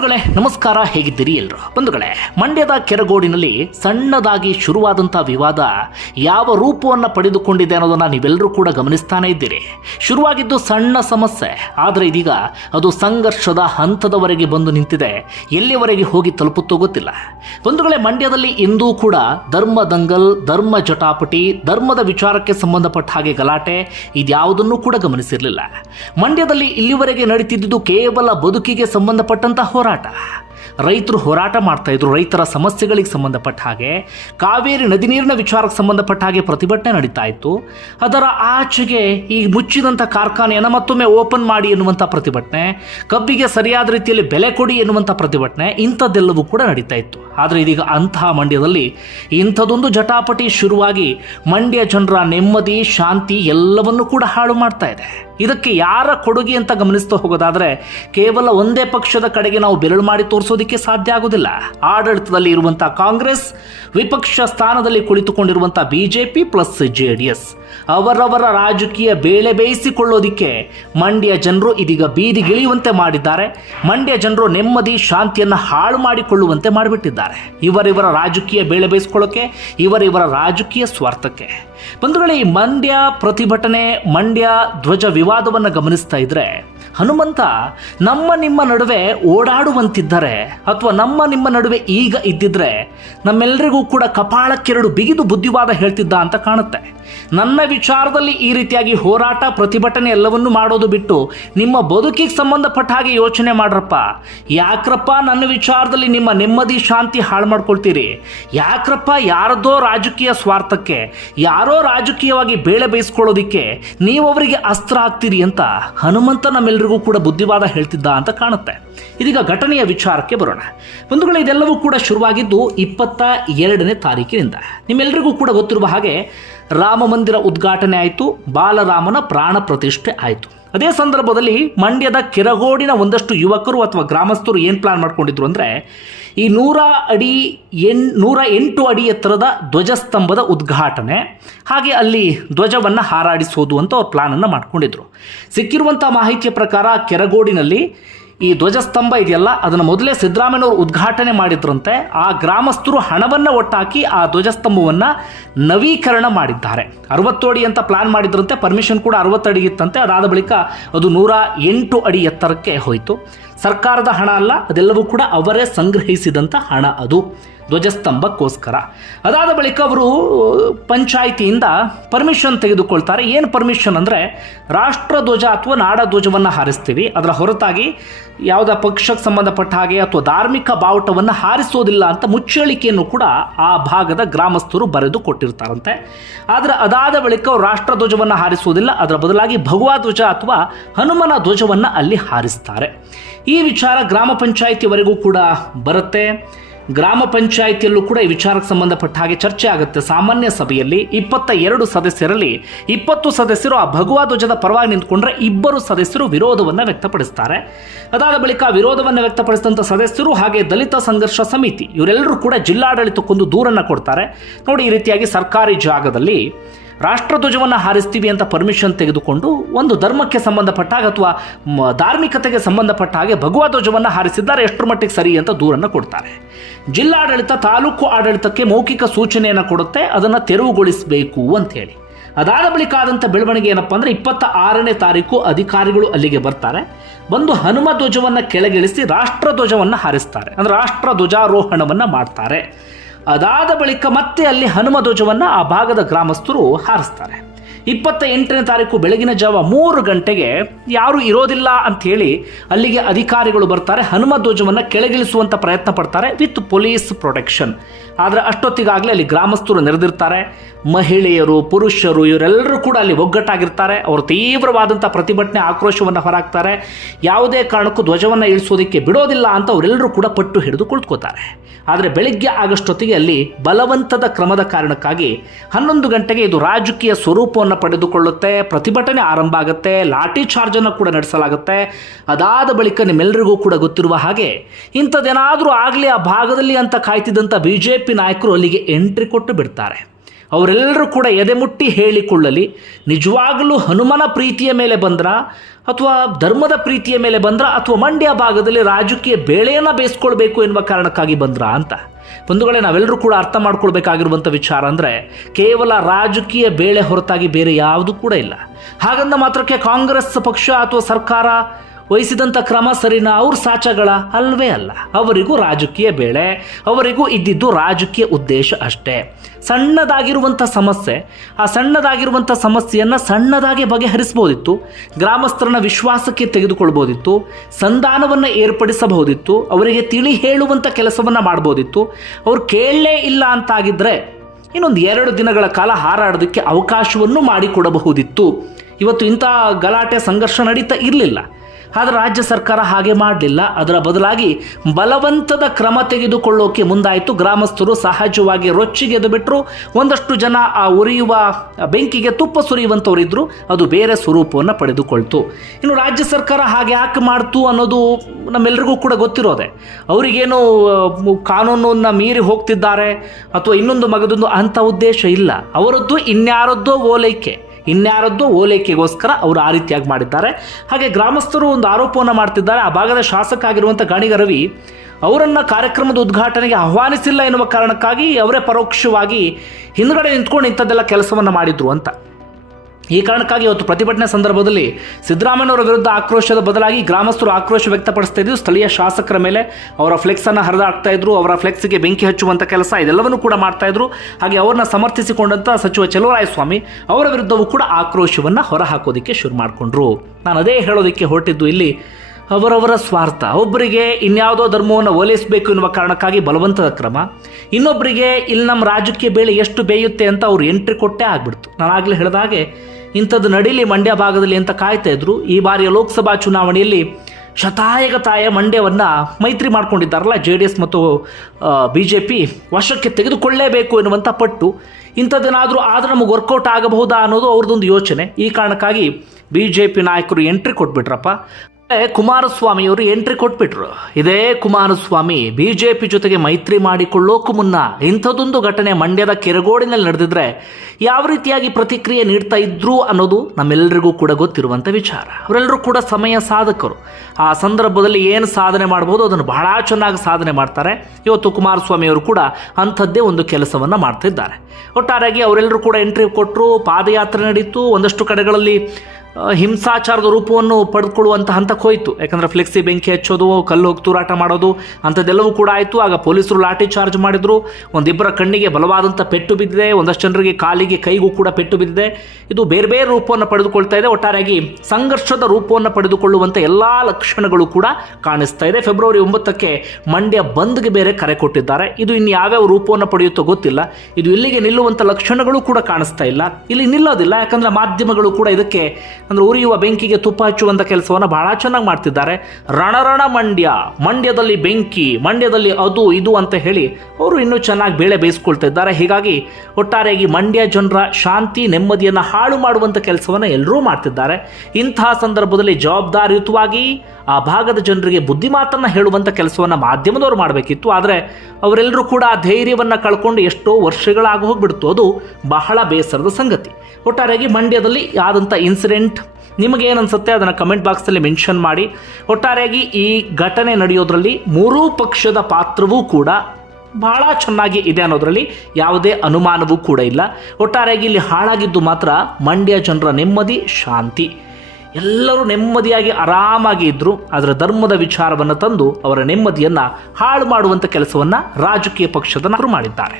ಬಂಧುಗಳೇ ನಮಸ್ಕಾರ, ಹೇಗಿದ್ದೀರಿ ಎಲ್ಲರೂ? ಬಂಧುಗಳೇ, ಮಂಡ್ಯದ ಕೆರಗೋಡಿನಲ್ಲಿ ಸಣ್ಣದಾಗಿ ಶುರುವಾದಂಥ ವಿವಾದ ಯಾವ ರೂಪವನ್ನು ಪಡೆದುಕೊಂಡಿದೆ ಅನ್ನೋದನ್ನು ನೀವೆಲ್ಲರೂ ಕೂಡ ಗಮನಿಸ್ತಾನೆ ಇದ್ದೀರಿ. ಶುರುವಾಗಿದ್ದು ಸಣ್ಣ ಸಮಸ್ಯೆ, ಆದರೆ ಇದೀಗ ಅದು ಸಂಘರ್ಷದ ಹಂತದವರೆಗೆ ಬಂದು ನಿಂತಿದೆ. ಎಲ್ಲಿವರೆಗೆ ಹೋಗಿ ತಲುಪುತ್ತೋ ಗೊತ್ತಿಲ್ಲ. ಬಂಧುಗಳೇ, ಮಂಡ್ಯದಲ್ಲಿ ಇಂದೂ ಕೂಡ ಧರ್ಮ ದಂಗಲ್, ಧರ್ಮ ಜಟಾಪಟಿ, ಧರ್ಮದ ವಿಚಾರಕ್ಕೆ ಸಂಬಂಧಪಟ್ಟ ಹಾಗೆ ಗಲಾಟೆ ಇದ್ಯಾವುದನ್ನು ಕೂಡ ಗಮನಿಸಿರಲಿಲ್ಲ. ಮಂಡ್ಯದಲ್ಲಿ ಇಲ್ಲಿವರೆಗೆ ನಡೀತಿದ್ದುದು ಕೇವಲ ಬದುಕಿಗೆ ಸಂಬಂಧಪಟ್ಟಂತ ಹೋರಾಟ. ರೈತರು ಹೋರಾಟ ಮಾಡ್ತಾ ಇದ್ರು. ರೈತರ ಸಮಸ್ಯೆಗಳಿಗೆ ಸಂಬಂಧಪಟ್ಟ ಹಾಗೆ, ಕಾವೇರಿ ನದಿ ನೀರಿನ ವಿಚಾರಕ್ಕೆ ಸಂಬಂಧಪಟ್ಟ ಹಾಗೆ ಪ್ರತಿಭಟನೆ ನಡೀತಾ ಇತ್ತು. ಅದರ ಆಚೆಗೆ ಈ ಮುಚ್ಚಿದಂಥ ಕಾರ್ಖಾನೆಯನ್ನು ಮತ್ತೊಮ್ಮೆ ಓಪನ್ ಮಾಡಿ ಎನ್ನುವಂಥ ಪ್ರತಿಭಟನೆ, ಕಬ್ಬಿಗೆ ಸರಿಯಾದ ರೀತಿಯಲ್ಲಿ ಬೆಲೆ ಕೊಡಿ ಎನ್ನುವಂಥ ಪ್ರತಿಭಟನೆ, ಇಂಥದ್ದೆಲ್ಲವೂ ಕೂಡ ನಡೀತಾ ಇತ್ತು. ಆದರೆ ಇದೀಗ ಅಂತಹ ಮಂಡ್ಯದಲ್ಲಿ ಇಂಥದೊಂದು ಜಟಾಪಟಿ ಶುರುವಾಗಿ ಮಂಡ್ಯ ಜನರ ನೆಮ್ಮದಿ, ಶಾಂತಿ ಎಲ್ಲವನ್ನೂ ಕೂಡ ಹಾಳು ಮಾಡ್ತಾ ಇದೆ. ಇದಕ್ಕೆ ಯಾರ ಕೊಡುಗೆ ಅಂತ ಗಮನಿಸ್ತಾ ಹೋಗೋದಾದರೆ ಕೇವಲ ಒಂದೇ ಪಕ್ಷದ ಕಡೆಗೆ ನಾವು ಬೆರಳು ಮಾಡಿ ತೋರಿಸೋದಕ್ಕೆ ಸಾಧ್ಯ ಆಗೋದಿಲ್ಲ. ಆಡಳಿತದಲ್ಲಿ ಇರುವಂಥ ಕಾಂಗ್ರೆಸ್, ವಿಪಕ್ಷ ಸ್ಥಾನದಲ್ಲಿ ಕುಳಿತುಕೊಂಡಿರುವಂಥ ಬಿಜೆಪಿ ಪ್ಲಸ್ JDS ಅವರವರ ರಾಜಕೀಯ ಬೇಳೆ ಬೇಯಿಸಿಕೊಳ್ಳೋದಿಕ್ಕೆ ಮಂಡ್ಯ ಜನರು ಇದೀಗ ಬೀದಿಗಿಳಿಯುವಂತೆ ಮಾಡಿದ್ದಾರೆ. ಮಂಡ್ಯ ಜನರು ನೆಮ್ಮದಿ ಶಾಂತಿಯನ್ನು ಹಾಳು ಮಾಡಿಕೊಳ್ಳುವಂತೆ ಮಾಡಿಬಿಟ್ಟಿದ್ದಾರೆ. ಇವರಿವರ ರಾಜಕೀಯ ಬೇಳೆ ಬೇಯಿಸ್ಕೊಳ್ಳೋಕೆ, ಇವರಿವರ ರಾಜಕೀಯ ಸ್ವಾರ್ಥಕ್ಕೆ. ಬಂಧುಗಳೇ, ಈ ಮಂಡ್ಯ ಪ್ರತಿಭಟನೆ, ಮಂಡ್ಯ ಧ್ವಜ ವಿವಾದವನ್ನು ಗಮನಿಸ್ತಾ ಇದ್ರೆ ಹನುಮಂತ ನಮ್ಮ ನಿಮ್ಮ ನಡುವೆ ಓಡಾಡುವಂತಿದ್ದರೆ, ಅಥವಾ ನಮ್ಮ ನಿಮ್ಮ ನಡುವೆ ಈಗ ಇದ್ದಿದ್ರೆ ನಮ್ಮೆಲ್ಲರಿಗೂ ಕೂಡ ಕಪಾಳಕ್ಕೆರಡು ಬಿಗಿದು ಬುದ್ಧಿವಾದ ಹೇಳ್ತಿದ್ದ ಅಂತ ಕಾಣುತ್ತೆ. ನನ್ನ ವಿಚಾರದಲ್ಲಿ ಈ ರೀತಿಯಾಗಿ ಹೋರಾಟ, ಪ್ರತಿಭಟನೆ ಎಲ್ಲವನ್ನೂ ಮಾಡೋದು ಬಿಟ್ಟು ನಿಮ್ಮ ಬದುಕಿಗೆ ಸಂಬಂಧಪಟ್ಟ ಹಾಗೆ ಯೋಚನೆ ಮಾಡ್ರಪ್ಪ. ಯಾಕ್ರಪ್ಪ ನನ್ನ ವಿಚಾರದಲ್ಲಿ ನಿಮ್ಮ ನೆಮ್ಮದಿ ಶಾಂತಿ ಹಾಳು ಮಾಡ್ಕೊಳ್ತೀರಿ? ಯಾಕ್ರಪ್ಪ ಯಾರದೋ ರಾಜಕೀಯ ಸ್ವಾರ್ಥಕ್ಕೆ, ಯಾರೋ ರಾಜಕೀಯವಾಗಿ ಬೇಳೆ ಬೇಯಿಸ್ಕೊಳ್ಳೋದಿಕ್ಕೆ ನೀವು ಅವರಿಗೆ ಅಸ್ತ್ರ ಹಾಕ್ತೀರಿ ಅಂತ ಹನುಮಂತ ನಮ್ಮೆಲ್ಲರಿಗೂ ಕೂಡ ಬುದ್ಧಿವಾದ ಹೇಳ್ತಿದ್ದ ಅಂತ ಕಾಣುತ್ತೆ. ಇದೀಗ ಘಟನೆಯ ವಿಚಾರಕ್ಕೆ ಬರೋಣ. ಬಂಧುಗಳೇ, ಇದೆಲ್ಲವೂ ಕೂಡ ಶುರುವಾಗಿದ್ದು 22ನೇ ತಾರೀಕಿನಿಂದ. ನಿಮ್ಮೆಲ್ಲರಿಗೂ ಕೂಡ ಗೊತ್ತಿರುವ ಹಾಗೆ ರಾಮ ಮಂದಿರ ಉದ್ಘಾಟನೆ ಆಯಿತು, ಬಾಲರಾಮನ ಪ್ರಾಣ ಪ್ರತಿಷ್ಠೆ ಆಯಿತು. ಅದೇ ಸಂದರ್ಭದಲ್ಲಿ ಮಂಡ್ಯದ ಕೆರಗೋಡಿನ ಒಂದಷ್ಟು ಯುವಕರು ಅಥವಾ ಗ್ರಾಮಸ್ಥರು ಏನು ಪ್ಲಾನ್ ಮಾಡ್ಕೊಂಡಿದ್ರು ಅಂದರೆ, ಈ 108 ಅಡಿ ಎತ್ತರದ ಧ್ವಜಸ್ತಂಭದ ಉದ್ಘಾಟನೆ, ಹಾಗೆ ಅಲ್ಲಿ ಧ್ವಜವನ್ನು ಹಾರಾಡಿಸೋದು ಅಂತ ಅವ್ರು ಪ್ಲಾನನ್ನು ಮಾಡ್ಕೊಂಡಿದ್ರು. ಸಿಕ್ಕಿರುವಂಥ ಮಾಹಿತಿಯ ಪ್ರಕಾರ ಕೆರಗೋಡಿನಲ್ಲಿ ಈ ಧ್ವಜಸ್ತಂಭ ಇದೆಯಲ್ಲ, ಅದನ್ನು ಮೊದಲೇ ಸಿದ್ದರಾಮಯ್ಯನವರು ಉದ್ಘಾಟನೆ ಮಾಡಿದ್ರಂತೆ. ಆ ಗ್ರಾಮಸ್ಥರು ಹಣವನ್ನು ಒಟ್ಟಾಕಿ ಆ ಧ್ವಜಸ್ತಂಭವನ್ನು ನವೀಕರಣ ಮಾಡಿದ್ದಾರೆ. 60 ಅಡಿ ಅಂತ ಪ್ಲಾನ್ ಮಾಡಿದ್ರಂತೆ, ಪರ್ಮಿಷನ್ ಕೂಡ 60 ಅಡಿ ಇತ್ತಂತೆ. ಅದಾದ ಬಳಿಕ ಅದು 108 ಅಡಿ ಎತ್ತರಕ್ಕೆ ಹೋಯಿತು. ಸರ್ಕಾರದ ಹಣ ಅಲ್ಲ, ಅದೆಲ್ಲವೂ ಕೂಡ ಅವರೇ ಸಂಗ್ರಹಿಸಿದಂಥ ಹಣ ಅದು ಧ್ವಜಸ್ತಂಭಕ್ಕೋಸ್ಕರ. ಅದಾದ ಬಳಿಕ ಅವರು ಪಂಚಾಯಿತಿಯಿಂದ ಪರ್ಮಿಷನ್ ತೆಗೆದುಕೊಳ್ತಾರೆ. ಏನು ಪರ್ಮಿಷನ್ ಅಂದರೆ, ರಾಷ್ಟ್ರಧ್ವಜ ಅಥವಾ ನಾಡಧ್ವಜವನ್ನು ಹಾರಿಸ್ತೀವಿ, ಅದರ ಹೊರತಾಗಿ ಯಾವುದೇ ಪಕ್ಷಕ್ಕೆ ಸಂಬಂಧಪಟ್ಟ ಹಾಗೆ ಅಥವಾ ಧಾರ್ಮಿಕ ಬಾವುಟವನ್ನು ಹಾರಿಸೋದಿಲ್ಲ ಅಂತ ಮುಚ್ಚಳಿಕೆಯನ್ನು ಕೂಡ ಆ ಭಾಗದ ಗ್ರಾಮಸ್ಥರು ಬರೆದು ಕೊಟ್ಟಿರ್ತಾರಂತೆ. ಆದರೆ ಅದಾದ ಬಳಿಕ ಅವರು ರಾಷ್ಟ್ರಧ್ವಜವನ್ನು ಹಾರಿಸೋದಿಲ್ಲ, ಅದರ ಬದಲಾಗಿ ಭಗವಾ ಧ್ವಜ ಅಥವಾ ಹನುಮನ ಧ್ವಜವನ್ನು ಅಲ್ಲಿ ಹಾರಿಸ್ತಾರೆ. ಈ ವಿಚಾರ ಗ್ರಾಮ ಪಂಚಾಯಿತಿವರೆಗೂ ಕೂಡ ಬರುತ್ತೆ. ಗ್ರಾಮ ಪಂಚಾಯಿತಿಯಲ್ಲೂ ಕೂಡ ಈ ವಿಚಾರಕ್ಕೆ ಸಂಬಂಧಪಟ್ಟ ಹಾಗೆ ಚರ್ಚೆ ಆಗುತ್ತೆ. ಸಾಮಾನ್ಯ ಸಭೆಯಲ್ಲಿ 22 ಸದಸ್ಯರಲ್ಲಿ 20 ಸದಸ್ಯರು ಆ ಭಗವಾ ಧ್ವಜದ ಪರವಾಗಿ ನಿಂತ್ಕೊಂಡ್ರೆ 2 ಸದಸ್ಯರು ವಿರೋಧವನ್ನು ವ್ಯಕ್ತಪಡಿಸ್ತಾರೆ. ಅದಾದ ಬಳಿಕ ವಿರೋಧವನ್ನು ವ್ಯಕ್ತಪಡಿಸಿದಂಥ ಸದಸ್ಯರು ಹಾಗೆ ದಲಿತ ಸಂಘರ್ಷ ಸಮಿತಿ ಇವರೆಲ್ಲರೂ ಕೂಡ ಜಿಲ್ಲಾಡಳಿತಕ್ಕೊಂದು ದೂರನ್ನು ಕೊಡ್ತಾರೆ. ನೋಡಿ, ಈ ರೀತಿಯಾಗಿ ಸರ್ಕಾರಿ ಜಾಗದಲ್ಲಿ ರಾಷ್ಟ್ರಧ್ವಜವನ್ನು ಹಾರಿಸ್ತೀವಿ ಅಂತ ಪರ್ಮಿಷನ್ ತೆಗೆದುಕೊಂಡು ಒಂದು ಧರ್ಮಕ್ಕೆ ಸಂಬಂಧಪಟ್ಟ ಹಾಗೆ ಅಥವಾ ಧಾರ್ಮಿಕತೆಗೆ ಸಂಬಂಧಪಟ್ಟ ಹಾಗೆ ಭಗವಾ ಧ್ವಜವನ್ನು ಹಾರಿಸಿದ್ದಾರೆ, ಎಷ್ಟರ ಮಟ್ಟಿಗೆ ಸರಿ ಅಂತ ದೂರನ್ನು ಕೊಡ್ತಾರೆ. ಜಿಲ್ಲಾಡಳಿತ ತಾಲೂಕು ಆಡಳಿತಕ್ಕೆ ಮೌಖಿಕ ಸೂಚನೆಯನ್ನು ಕೊಡುತ್ತೆ, ಅದನ್ನು ತೆರವುಗೊಳಿಸಬೇಕು ಅಂತ ಹೇಳಿ. ಅದಾದ ಬಳಿಕ ಆದಂಥ ಬೆಳವಣಿಗೆ ಏನಪ್ಪ ಅಂದರೆ, 26ನೇ ತಾರೀಕು ಅಧಿಕಾರಿಗಳು ಅಲ್ಲಿಗೆ ಬರ್ತಾರೆ. ಬಂದು ಹನುಮ ಧ್ವಜವನ್ನು ಕೆಳಗಿಳಿಸಿ ರಾಷ್ಟ್ರಧ್ವಜವನ್ನು ಹಾರಿಸ್ತಾರೆ, ಅಂದರೆ ರಾಷ್ಟ್ರ ಧ್ವಜಾರೋಹಣವನ್ನು ಮಾಡ್ತಾರೆ. ಅದಾದ ಬಳಿಕ ಮತ್ತೆ ಅಲ್ಲಿ ಹನುಮ ಧ್ವಜವನ್ನು ಆ ಭಾಗದ ಗ್ರಾಮಸ್ಥರು ಹಾರಿಸ್ತಾರೆ. 28ನೇ ತಾರೀಕು ಬೆಳಗಿನ ಜಾವ 3 ಗಂಟೆಗೆ ಯಾರೂ ಇರೋದಿಲ್ಲ ಅಂಥೇಳಿ ಅಲ್ಲಿಗೆ ಅಧಿಕಾರಿಗಳು ಬರ್ತಾರೆ. ಹನುಮ ಧ್ವಜವನ್ನು ಕೆಳಗಿಳಿಸುವಂಥ ಪ್ರಯತ್ನ ಪಡ್ತಾರೆ ವಿತ್ ಪೊಲೀಸ್ ಪ್ರೊಟೆಕ್ಷನ್. ಆದರೆ ಅಷ್ಟೊತ್ತಿಗಾಗಲೇ ಅಲ್ಲಿ ಗ್ರಾಮಸ್ಥರು ನೆರೆದಿರ್ತಾರೆ. ಮಹಿಳೆಯರು, ಪುರುಷರು ಇವರೆಲ್ಲರೂ ಕೂಡ ಅಲ್ಲಿ ಒಗ್ಗಟ್ಟಾಗಿರ್ತಾರೆ. ಅವರು ತೀವ್ರವಾದಂಥ ಪ್ರತಿಭಟನೆ, ಆಕ್ರೋಶವನ್ನು ಹೊರಹಾಕ್ತಾರೆ. ಯಾವುದೇ ಕಾರಣಕ್ಕೂ ಧ್ವಜವನ್ನು ಇಳಿಸೋದಕ್ಕೆ ಬಿಡೋದಿಲ್ಲ ಅಂತ ಅವರೆಲ್ಲರೂ ಕೂಡ ಪಟ್ಟು ಹಿಡಿದು ಕುಳಿತುಕೋತಾರೆ. ಆದರೆ ಬೆಳಿಗ್ಗೆ ಆಗಷ್ಟೊತ್ತಿಗೆ ಅಲ್ಲಿ ಬಲವಂತದ ಕ್ರಮದ ಕಾರಣಕ್ಕಾಗಿ 11 ಗಂಟೆಗೆ ಇದು ರಾಜಕೀಯ ಸ್ವರೂಪವನ್ನು ಪಡೆದುಕೊಳ್ಳುತ್ತೆ. ಪ್ರತಿಭಟನೆ ಆರಂಭ ಆಗುತ್ತೆ, ಲಾಠಿ ಚಾರ್ಜನ್ನು ಕೂಡ ನಡೆಸಲಾಗುತ್ತೆ. ಅದಾದ ಬಳಿಕ ನಿಮ್ಮೆಲ್ಲರಿಗೂ ಕೂಡ ಗೊತ್ತಿರುವ ಹಾಗೆ ಇಂಥದ್ದೇನಾದರೂ ಆಗಲಿ ಆ ಭಾಗದಲ್ಲಿ ಅಂತ ಕಾಯ್ತಿದ್ದಂಥ BJP ನಾಯಕರು ಅಲ್ಲಿಗೆ ಎಂಟ್ರಿ ಕೊಟ್ಟು ಬಿಡ್ತಾರೆ. ಅವರೆಲ್ಲರೂ ಕೂಡ ಎದೆಮುಟ್ಟಿ ಹೇಳಿಕೊಳ್ಳಲಿ, ನಿಜವಾಗಲೂ ಹನುಮನ ಪ್ರೀತಿಯ ಮೇಲೆ ಬಂದ್ರ ಅಥವಾ ಧರ್ಮದ ಪ್ರೀತಿಯ ಮೇಲೆ ಬಂದ್ರ ಅಥವಾ ಮಂಡ್ಯ ಭಾಗದಲ್ಲಿ ರಾಜಕೀಯ ಬೇಳೆಯನ್ನು ಬೇಯಿಸ್ಕೊಳ್ಬೇಕು ಎನ್ನುವ ಕಾರಣಕ್ಕಾಗಿ ಬಂದ್ರ ಅಂತ. ಬಂಧುಗಳೇ, ನಾವೆಲ್ಲರೂ ಕೂಡ ಅರ್ಥ ಮಾಡ್ಕೊಳ್ಬೇಕಾಗಿರುವಂಥ ವಿಚಾರ ಅಂದರೆ ಕೇವಲ ರಾಜಕೀಯ ಬೇಳೆ ಹೊರತಾಗಿ ಬೇರೆ ಯಾವುದೂ ಕೂಡ ಇಲ್ಲ. ಹಾಗಂದ ಮಾತ್ರಕ್ಕೆ ಕಾಂಗ್ರೆಸ್ ಪಕ್ಷ ಅಥವಾ ಸರ್ಕಾರ ವಹಿಸಿದಂಥ ಕ್ರಮ ಸರಿನಾ? ಅವ್ರ ಸಾಚಗಳ ಅಲ್ವೇ ಅಲ್ಲ. ಅವರಿಗೂ ರಾಜಕೀಯ ಬೇಳೆ, ಅವರಿಗೂ ಇದ್ದಿದ್ದು ರಾಜಕೀಯ ಉದ್ದೇಶ ಅಷ್ಟೇ. ಸಣ್ಣದಾಗಿರುವಂಥ ಸಮಸ್ಯೆ, ಆ ಸಣ್ಣದಾಗಿರುವಂಥ ಸಮಸ್ಯೆಯನ್ನು ಸಣ್ಣದಾಗಿ ಬಗೆಹರಿಸ್ಬೋದಿತ್ತು, ಗ್ರಾಮಸ್ಥರನ್ನ ವಿಶ್ವಾಸಕ್ಕೆ ತೆಗೆದುಕೊಳ್ಬೋದಿತ್ತು, ಸಂಧಾನವನ್ನು ಏರ್ಪಡಿಸಬಹುದಿತ್ತು, ಅವರಿಗೆ ತಿಳಿ ಹೇಳುವಂಥ ಕೆಲಸವನ್ನು ಮಾಡ್ಬೋದಿತ್ತು. ಅವ್ರು ಕೇಳಲೇ ಇಲ್ಲ ಅಂತಾಗಿದ್ದರೆ ಇನ್ನೊಂದು 2 ದಿನಗಳ ಕಾಲ ಹಾರಾಡೋದಕ್ಕೆ ಅವಕಾಶವನ್ನು ಮಾಡಿಕೊಡಬಹುದಿತ್ತು. ಇವತ್ತು ಇಂಥ ಗಲಾಟೆ ಸಂಘರ್ಷ ನಡೀತಾ ಇರಲಿಲ್ಲ. ಆದರೆ ರಾಜ್ಯ ಸರ್ಕಾರ ಹಾಗೆ ಮಾಡಲಿಲ್ಲ. ಅದರ ಬದಲಾಗಿ ಬಲವಂತದ ಕ್ರಮ ತೆಗೆದುಕೊಳ್ಳೋಕೆ ಮುಂದಾಯಿತು. ಗ್ರಾಮಸ್ಥರು ಸಹಜವಾಗಿ ರೊಚ್ಚಿಗೆದ್ದು ಬಿಟ್ಟರು. ಒಂದಷ್ಟು ಜನ ಆ ಉರಿಯುವ ಬೆಂಕಿಗೆ ತುಪ್ಪ ಸುರಿಯುವಂಥವರಿದ್ದರು. ಅದು ಬೇರೆ ಸ್ವರೂಪವನ್ನು ಪಡೆದುಕೊಳ್ತು. ಇನ್ನು ರಾಜ್ಯ ಸರ್ಕಾರ ಹಾಗೆ ಯಾಕೆ ಮಾಡ್ತು ಅನ್ನೋದು ನಮ್ಮೆಲ್ಲರಿಗೂ ಕೂಡ ಗೊತ್ತಿರೋದೆ. ಅವರಿಗೇನು ಕಾನೂನನ್ನು ಮೀರಿ ಹೋಗ್ತಿದ್ದಾರೆ ಅಥವಾ ಇನ್ನೊಂದು ಮಗದೊಂದು ಅಂಥ ಉದ್ದೇಶ ಇಲ್ಲ. ಅವರದ್ದು ಇನ್ಯಾರದ್ದೋ ಓಲೈಕೆಗೋಸ್ಕರ ಅವರು ಆ ರೀತಿಯಾಗಿ ಮಾಡಿದ್ದಾರೆ. ಹಾಗೆ ಗ್ರಾಮಸ್ಥರು ಒಂದು ಆರೋಪವನ್ನು ಮಾಡ್ತಿದ್ದಾರೆ. ಆ ಭಾಗದ ಶಾಸಕ ಆಗಿರುವಂಥ ಗಾಣಿಗ ರವಿ ಅವರನ್ನು ಕಾರ್ಯಕ್ರಮದ ಉದ್ಘಾಟನೆಗೆ ಆಹ್ವಾನಿಸಿಲ್ಲ ಎನ್ನುವ ಕಾರಣಕ್ಕಾಗಿ ಅವರೇ ಪರೋಕ್ಷವಾಗಿ ಹಿಂದುಗಡೆ ನಿಂತ್ಕೊಂಡು ಇಂಥದ್ದೆಲ್ಲ ಕೆಲಸವನ್ನು ಮಾಡಿದ್ರು ಅಂತ. ಈ ಕಾರಣಕ್ಕಾಗಿ ಇವತ್ತು ಪ್ರತಿಭಟನೆ ಸಂದರ್ಭದಲ್ಲಿ ಸಿದ್ದರಾಮಯ್ಯನವರ ವಿರುದ್ಧ ಆಕ್ರೋಶದ ಬದಲಾಗಿ ಗ್ರಾಮಸ್ಥರು ಆಕ್ರೋಶ ವ್ಯಕ್ತಪಡಿಸ್ತಾ ಇದ್ರು. ಸ್ಥಳೀಯ ಶಾಸಕರ ಮೇಲೆ ಅವರ ಫ್ಲೆಕ್ಸನ್ನು ಹರಿದಾಡ್ತಾ ಇದ್ರು, ಅವರ ಫ್ಲೆಕ್ಸ್ಗೆ ಬೆಂಕಿ ಹಚ್ಚುವಂಥ ಕೆಲಸ ಇದೆಲ್ಲವನ್ನೂ ಕೂಡ ಮಾಡ್ತಾ ಇದ್ರು. ಹಾಗೆ ಅವ್ರನ್ನ ಸಮರ್ಥಿಸಿಕೊಂಡಂಥ ಸಚಿವ ಚಲುವರಾಯಸ್ವಾಮಿ ಅವರ ವಿರುದ್ಧವೂ ಕೂಡ ಆಕ್ರೋಶವನ್ನು ಹೊರಹಾಕೋದಕ್ಕೆ ಶುರು ಮಾಡಿಕೊಂಡ್ರು. ನಾನು ಅದೇ ಹೇಳೋದಕ್ಕೆ ಹೊರಟಿದ್ದು, ಇಲ್ಲಿ ಅವರವರ ಸ್ವಾರ್ಥ. ಒಬ್ಬರಿಗೆ ಇನ್ಯಾವುದೋ ಧರ್ಮವನ್ನು ಓಲೈಸಬೇಕು ಎನ್ನುವ ಕಾರಣಕ್ಕಾಗಿ ಬಲವಂತದ ಕ್ರಮ, ಇನ್ನೊಬ್ಬರಿಗೆ ಇಲ್ಲಿ ನಮ್ಮ ರಾಜಕೀಯ ಬೇಳೆ ಎಷ್ಟು ಬೇಯುತ್ತೆ ಅಂತ ಅವ್ರು ಎಂಟ್ರಿ ಕೊಟ್ಟೇ ಆಗ್ಬಿಡ್ತು. ನಾನು ಆಗಲೇ ಹೇಳಿದ ಹಾಗೆ ಇಂಥದ್ದು ನಡೀಲಿ ಮಂಡ್ಯ ಭಾಗದಲ್ಲಿ ಅಂತ ಕಾಯ್ತಾ ಇದ್ರು. ಈ ಬಾರಿಯ ಲೋಕಸಭಾ ಚುನಾವಣೆಯಲ್ಲಿ ಶತಾಯಗತಾಯ ಮಂಡ್ಯವನ್ನು ಮೈತ್ರಿ ಮಾಡ್ಕೊಂಡಿದ್ದಾರಲ್ಲ JDS ಮತ್ತು BJP ವಶಕ್ಕೆ ತೆಗೆದುಕೊಳ್ಳಲೇಬೇಕು ಎನ್ನುವಂಥ ಪಟ್ಟು. ಇಂಥದ್ದೇನಾದರೂ ಆದರೆ ನಮಗೆ ವರ್ಕೌಟ್ ಆಗಬಹುದಾ ಅನ್ನೋದು ಅವ್ರದ್ದೊಂದು ಯೋಚನೆ. ಈ ಕಾರಣಕ್ಕಾಗಿ BJP ನಾಯಕರು ಎಂಟ್ರಿ ಕೊಟ್ಬಿಟ್ರಪ್ಪ. ಕುಮಾರಸ್ವಾಮಿಯವರು ಎಂಟ್ರಿ ಕೊಟ್ಬಿಟ್ರು. ಇದೇ ಕುಮಾರಸ್ವಾಮಿ BJP ಜೊತೆಗೆ ಮೈತ್ರಿ ಮಾಡಿಕೊಳ್ಳೋಕು ಮುನ್ನ ಇಂಥದ್ದೊಂದು ಘಟನೆ ಮಂಡ್ಯದ ಕೆರಗೋಡಿನಲ್ಲಿ ನಡೆದಿದ್ರೆ ಯಾವ ರೀತಿಯಾಗಿ ಪ್ರತಿಕ್ರಿಯೆ ನೀಡ್ತಾ ಇದ್ರು ಅನ್ನೋದು ನಮ್ಮೆಲ್ಲರಿಗೂ ಕೂಡ ಗೊತ್ತಿರುವಂಥ ವಿಚಾರ. ಅವರೆಲ್ಲರೂ ಕೂಡ ಸಮಯ ಸಾಧಕರು. ಆ ಸಂದರ್ಭದಲ್ಲಿ ಏನು ಸಾಧನೆ ಮಾಡ್ಬೋದು ಅದನ್ನು ಬಹಳ ಚೆನ್ನಾಗಿ ಸಾಧನೆ ಮಾಡ್ತಾರೆ. ಇವತ್ತು ಕುಮಾರಸ್ವಾಮಿಯವರು ಕೂಡ ಅಂಥದ್ದೇ ಒಂದು ಕೆಲಸವನ್ನು ಮಾಡ್ತಿದ್ದಾರೆ. ಒಟ್ಟಾರೆಯಾಗಿ ಅವರೆಲ್ಲರೂ ಕೂಡ ಎಂಟ್ರಿ ಕೊಟ್ಟರು. ಪಾದಯಾತ್ರೆ ನಡೀತು. ಒಂದಷ್ಟು ಕಡೆಗಳಲ್ಲಿ ಹಿಂಸಾಚಾರದ ರೂಪವನ್ನು ಪಡೆದುಕೊಳ್ಳುವಂಥ ಹಂತಕ್ಕೆ ಹೋಯಿತು. ಯಾಕಂದರೆ ಫ್ಲೆಕ್ಸಿ ಬೆಂಕಿ ಹಚ್ಚೋದು, ಕಲ್ಲು ಹೋಗಿ ತೂರಾಟ ಮಾಡೋದು ಅಂಥದ್ದೆಲ್ಲವೂ ಕೂಡ ಆಯಿತು. ಆಗ ಪೊಲೀಸರು ಲಾಠಿ ಚಾರ್ಜ್ ಮಾಡಿದರು. ಒಂದಿಬ್ಬರ ಕಣ್ಣಿಗೆ ಬಲವಾದಂಥ ಪೆಟ್ಟು ಬಿದ್ದಿದೆ. ಒಂದಷ್ಟು ಜನರಿಗೆ ಕಾಲಿಗೆ ಕೈಗೂ ಕೂಡ ಪೆಟ್ಟು ಬಿದ್ದಿದೆ. ಇದು ಬೇರೆ ಬೇರೆ ರೂಪವನ್ನು ಪಡೆದುಕೊಳ್ತಾ ಇದೆ. ಒಟ್ಟಾರೆಯಾಗಿ ಸಂಘರ್ಷದ ರೂಪವನ್ನು ಪಡೆದುಕೊಳ್ಳುವಂಥ ಎಲ್ಲ ಲಕ್ಷಣಗಳು ಕೂಡ ಕಾಣಿಸ್ತಾ ಇದೆ. ಫೆಬ್ರವರಿ 9ಕ್ಕೆ ಮಂಡ್ಯ ಬಂದ್ಗೆ ಬೇರೆ ಕರೆ ಕೊಟ್ಟಿದ್ದಾರೆ. ಇದು ಇನ್ನು ಯಾವ್ಯಾವ ರೂಪವನ್ನು ಪಡೆಯುತ್ತೋ ಗೊತ್ತಿಲ್ಲ. ಇದು ಇಲ್ಲಿಗೆ ನಿಲ್ಲುವಂಥ ಲಕ್ಷಣಗಳು ಕೂಡ ಕಾಣಿಸ್ತಾ ಇಲ್ಲ. ಇಲ್ಲಿ ನಿಲ್ಲೋದಿಲ್ಲ. ಯಾಕಂದರೆ ಮಾಧ್ಯಮಗಳು ಕೂಡ ಇದಕ್ಕೆ ಅಂದರೆ ಉರಿಯುವ ಬೆಂಕಿಗೆ ತುಪ್ಪ ಹಚ್ಚುವಂಥ ಕೆಲಸವನ್ನು ಬಹಳ ಚೆನ್ನಾಗಿ ಮಾಡ್ತಿದ್ದಾರೆ. ರಣರಣ ಮಂಡ್ಯದಲ್ಲಿ ಬೆಂಕಿ, ಮಂಡ್ಯದಲ್ಲಿ ಅದು ಇದು ಅಂತ ಹೇಳಿ ಅವರು ಇನ್ನೂ ಚೆನ್ನಾಗಿ ಬೇಳೆ ಬೇಯಿಸ್ಕೊಳ್ತಾ ಇದ್ದಾರೆ. ಹೀಗಾಗಿ ಒಟ್ಟಾರೆಯಾಗಿ ಮಂಡ್ಯ ಜನರ ಶಾಂತಿ ನೆಮ್ಮದಿಯನ್ನು ಹಾಳು ಮಾಡುವಂಥ ಕೆಲಸವನ್ನು ಎಲ್ಲರೂ ಮಾಡ್ತಿದ್ದಾರೆ. ಇಂತಹ ಸಂದರ್ಭದಲ್ಲಿ ಜವಾಬ್ದಾರಿಯುತವಾಗಿ ಆ ಭಾಗದ ಜನರಿಗೆ ಬುದ್ಧಿ ಮಾತನ್ನು ಹೇಳುವಂಥ ಕೆಲಸವನ್ನು ಮಾಧ್ಯಮದವರು ಮಾಡಬೇಕಿತ್ತು. ಆದರೆ ಅವರೆಲ್ಲರೂ ಕೂಡ ಆ ಧೈರ್ಯವನ್ನು ಕಳ್ಕೊಂಡು ಎಷ್ಟೋ ವರ್ಷಗಳಾಗಿ ಹೋಗ್ಬಿಡ್ತು. ಅದು ಬಹಳ ಬೇಸರದ ಸಂಗತಿ. ಒಟ್ಟಾರೆಯಾಗಿ ಮಂಡ್ಯದಲ್ಲಿ ಆದಂಥ ಇನ್ಸಿಡೆಂಟ್ ನಿಮಗೇನು ಅನಿಸುತ್ತೆ ಅದನ್ನು ಕಮೆಂಟ್ ಬಾಕ್ಸಲ್ಲಿ ಮೆನ್ಷನ್ ಮಾಡಿ. ಒಟ್ಟಾರೆಯಾಗಿ ಈ ಘಟನೆ ನಡೆಯೋದ್ರಲ್ಲಿ ಮೂರೂ ಪಕ್ಷದ ಪಾತ್ರವೂ ಕೂಡ ಬಹಳ ಚೆನ್ನಾಗಿ ಇದೆ ಅನ್ನೋದರಲ್ಲಿ ಯಾವುದೇ ಅನುಮಾನವೂ ಕೂಡ ಇಲ್ಲ. ಒಟ್ಟಾರೆಯಾಗಿ ಇಲ್ಲಿ ಹಾಳಾಗಿದ್ದು ಮಾತ್ರ ಮಂಡ್ಯ ಜನರ ನೆಮ್ಮದಿ, ಶಾಂತಿ. ಎಲ್ಲರೂ ನೆಮ್ಮದಿಯಾಗಿ ಆರಾಮಾಗಿ ಇದ್ದರು. ಅದರ ಧರ್ಮದ ವಿಚಾರವನ್ನು ತಂದು ಅವರ ನೆಮ್ಮದಿಯನ್ನು ಹಾಳು ಮಾಡುವಂಥ ಕೆಲಸವನ್ನು ರಾಜಕೀಯ ಪಕ್ಷದ ನಾಯಕರು ಮಾಡಿದ್ದಾರೆ.